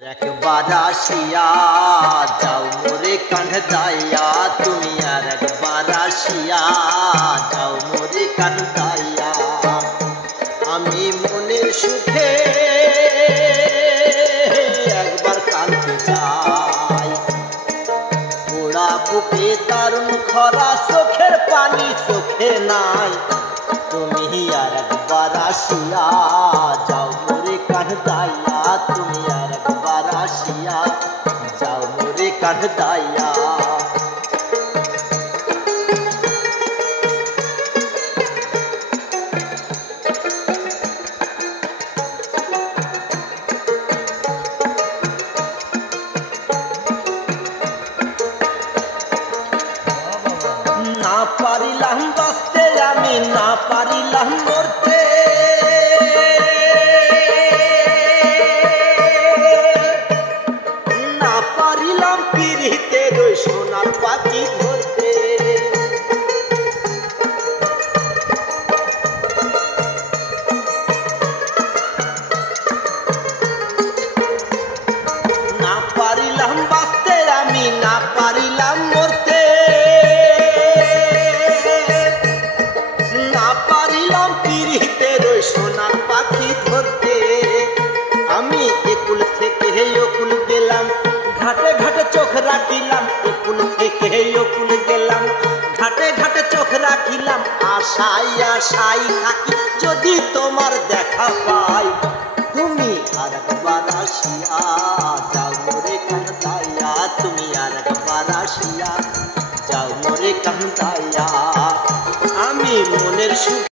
একবার আসিয়া যাও মোরে কান্দাইয়া, তুমি আর একবার আসিয়া যাও মোরে কান্দাইয়া। আমি মনের সুখে একবার কাঁদতে চাই, পোড়া বুকে দারুণ খরা, চোখের পানি চোখে নাই। তুমি আর একবার আসিয়া যাও মোরে কান্দাইয়া, তুমি আর একবার আসিয়া যাও মোরে কান্দাইয়া। না পারিলাম বাঁচতে, আমি না পারিলাম মরতে, না পারিলাম পিরিতের ওই সোনার পাখি ধরতে। না পারিলাম বাঁচতে, আমি না পারিলাম মরতে, না পারিলাম পিরিতের ওই সোনার পাখি ধরতে। আমি একুল থেকে ওকুল গেলাম, ঘাটে ঘাটে চোখ রাখিলাম, একুল থেকে ওকুল গেলাম, ঘাটে ঘাটে চোখ রাখিলাম। আশাই আশাই থাকি যদি তোমার দেখা পাই, তুমি আর একবার আসিয়া যাও মোরে কান্দাইয়া, তুমি আর একবার আসিয়া যাও মোরে কান্দাইয়া। আমি মনের সুখ